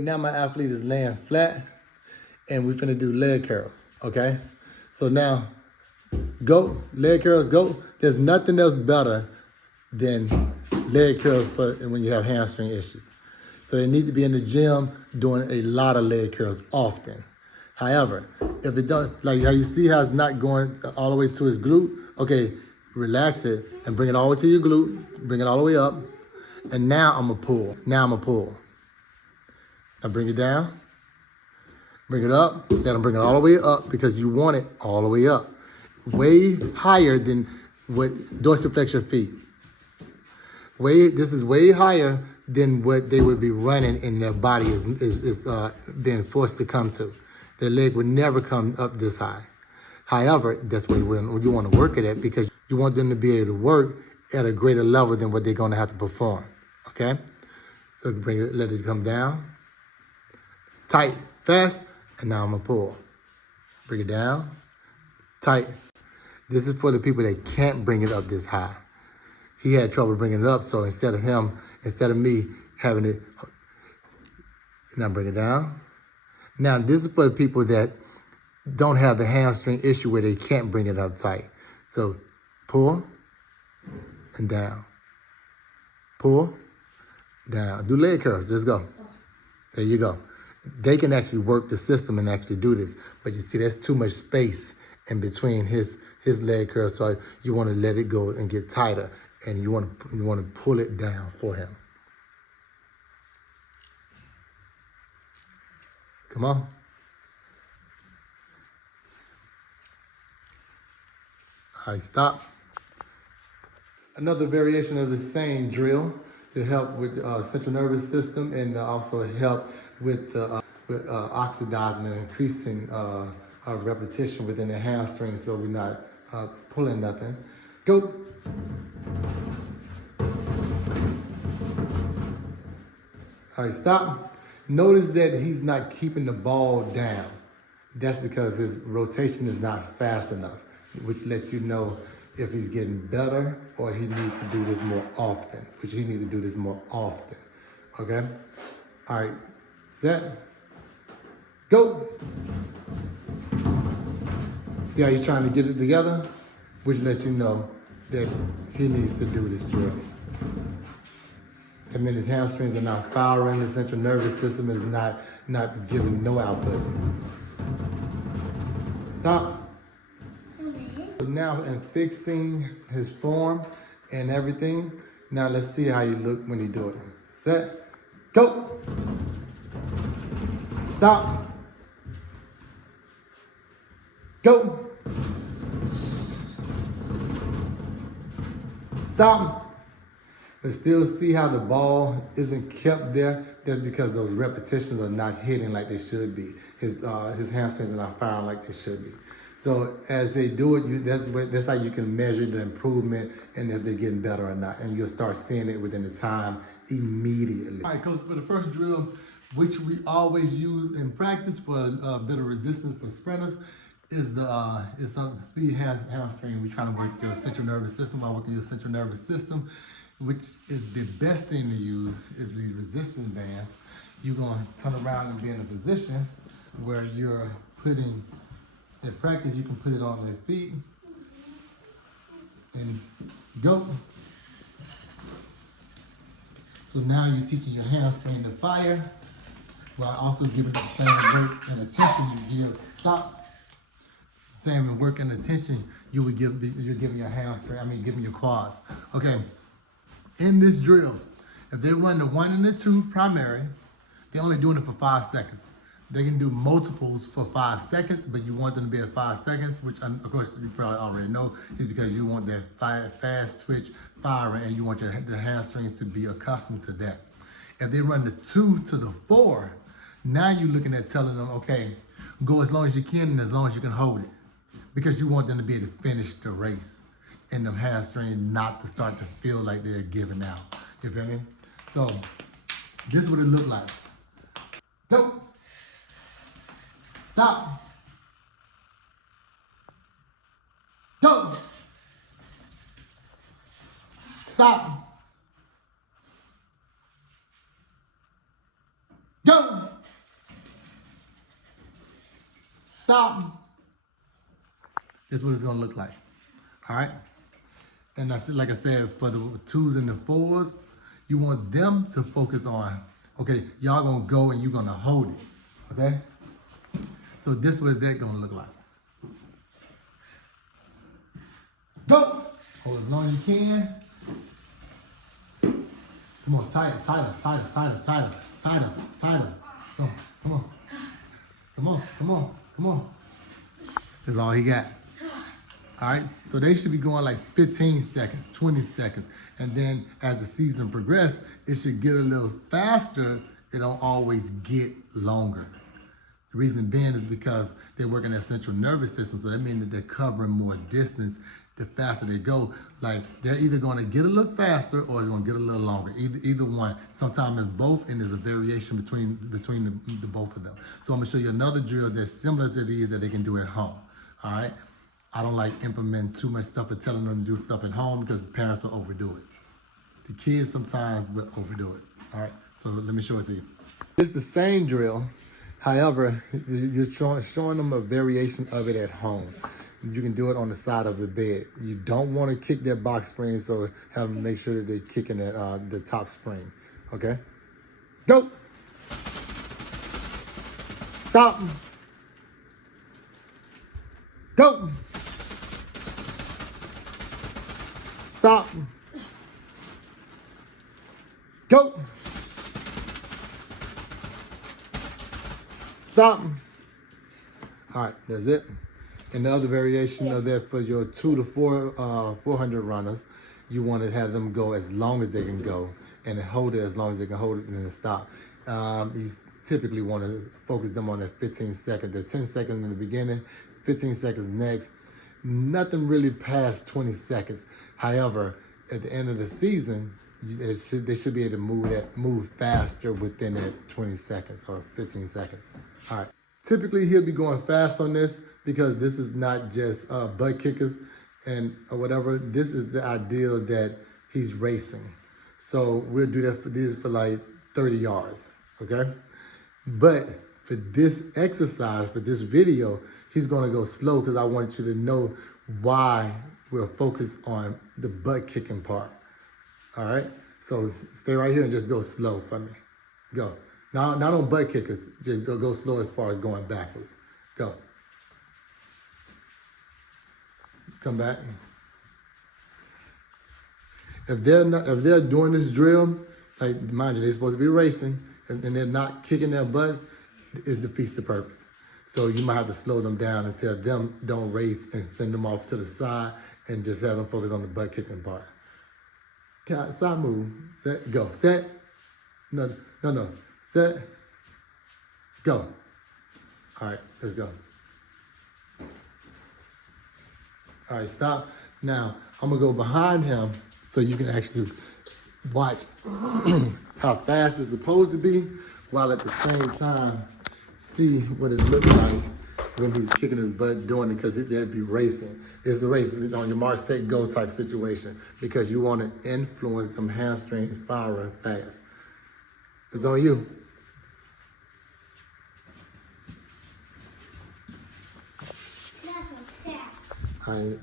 Now my athlete is laying flat and we're finna do leg curls, okay? So now, go, leg curls, go. There's nothing else better than leg curls for when you have hamstring issues. So they need to be in the gym doing a lot of leg curls often. However, if it don't, like how you see how it's not going all the way to his glute, okay, relax it and bring it all the way to your glute, bring it all the way up. And now I'm gonna pull, Now bring it down, bring it up, then bring it all the way up because you want it all the way up. Way higher than what, dorsiflex your feet. This is way higher than what they would be running and their body is being forced to come to. Their leg would never come up this high. However, that's what you want to work it at because you want them to be able to work at a greater level than what they're going to have to perform, okay? So let it come down, tight, fast, and now I'm going to pull. Bring it down, tight. This is for the people that can't bring it up this high. He had trouble bringing it up, so instead of me having it, now bring it down. Now, this is for the people that don't have the hamstring issue where they can't bring it up tight. So, pull and down. Pull, down. Do leg curls, just go. There you go. They can actually work the system and actually do this. But you see, there's too much space in between his leg curls, so you want to let it go and get tighter. And you want to pull it down for him. Come on. All right, stop. Another variation of the same drill to help with central nervous system and also help with oxidizing and increasing repetition within the hamstring so we're not pulling nothing. Go. All right, stop. Notice that he's not keeping the ball down. That's because his rotation is not fast enough, which lets you know if he's getting better or he needs to do this more often, okay? All right, set, go. See how he's trying to get it together? Which lets you know that he needs to do this drill. And then his hamstrings are not firing, the central nervous system is not giving no output. Stop. So now in fixing his form and everything, now let's see how you look when you do it. Set, go. Stop. Go. Stop. But still see how the ball isn't kept there? That's because those repetitions are not hitting like they should be. His hamstrings are not firing like they should be. So as they do it, that's how you can measure the improvement and if they're getting better or not. And you'll start seeing it within the time immediately. All right, coach, for the first drill, which we always use in practice for a bit of resistance for sprinters, is some speed hamstring. We're trying to work your central nervous system while working your central nervous system, which is the best thing to use is the resistance bands. You're gonna turn around and be in a position where you're putting, in practice, you can put it on their feet and go. So now you're teaching your hamstring to fire while also giving it the same work and attention you give. Stop. Same work and attention you're giving your hamstring, giving your quads. Okay. In this drill, if they run the 1 and the 2 primary, they're only doing it for 5 seconds. They can do multiples for 5 seconds, but you want them to be at 5 seconds, which of course you probably already know is because you want that fast twitch firing and you want the hamstrings to be accustomed to that. If they run the 2 to the 4, now you're looking at telling them, okay, go as long as you can and as long as you can hold it. Because you want them to be able to finish the race and the hamstring not to start to feel like they're giving out. You feel me? So this is what it looked like. Go. Stop. Go. Stop. Go. Stop. This is what it's gonna look like. All right? And that's like I said, for the 2s and the 4s, you want them to focus on, okay, y'all gonna go and you're gonna hold it. Okay? So this is what that's gonna look like. Go! Hold as long as you can. Come on, tighter. Come on. That's all he got. All right, so they should be going like 15 seconds, 20 seconds. And then as the season progresses, it should get a little faster. It don't always get longer. The reason being is because they're working their central nervous system. So that means that they're covering more distance the faster they go. Like they're either going to get a little faster or it's going to get a little longer. Either one. Sometimes it's both, and there's a variation between the both of them. So I'm going to show you another drill that's similar to these that they can do at home. All right. I don't like implementing too much stuff or telling them to do stuff at home because parents will overdo it. The kids sometimes will overdo it. All right, so let me show it to you. It's the same drill. However, you're showing them a variation of it at home. You can do it on the side of the bed. You don't want to kick that box spring, so have them make sure that they're kicking that, the top spring. Okay? Go! Stop! Go! Stop. Go. Stop. All right, that's it. And the other variation of that for your 2 to 400 runners, you want to have them go as long as they can go and hold it as long as they can hold it and then stop. You typically want to focus them on that 15 seconds. The 10 seconds in the beginning, 15 seconds next. Nothing really past 20 seconds. However, at the end of the season, they should be able to move faster within that 20 seconds or 15 seconds. All right. Typically, he'll be going fast on this because this is not just butt kickers or whatever. This is the ideal that he's racing. So we'll do that for these for like 30 yards, okay? But for this exercise, for this video, he's gonna go slow because I want you to know why we're focused on the butt kicking part. All right? So stay right here and just go slow for me. Go. Now, not on butt kickers, just go slow as far as going backwards. Go. Come back. If they're doing this drill, like mind you, they're supposed to be racing, and they're not kicking their butts, it defeats the purpose. So you might have to slow them down and tell them don't race and send them off to the side and just have them focus on the butt kicking part. Side move. Set. Go. Set. No. Set. Go. All right. Let's go. All right. Stop. Now I'm gonna go behind him so you can actually watch how fast it's supposed to be, while at the same time see what it looks like when he's kicking his butt doing it, because they'd be racing. It's a race on your march, take, go type situation because you want to influence them hamstrings firing fast. It's on you. All right.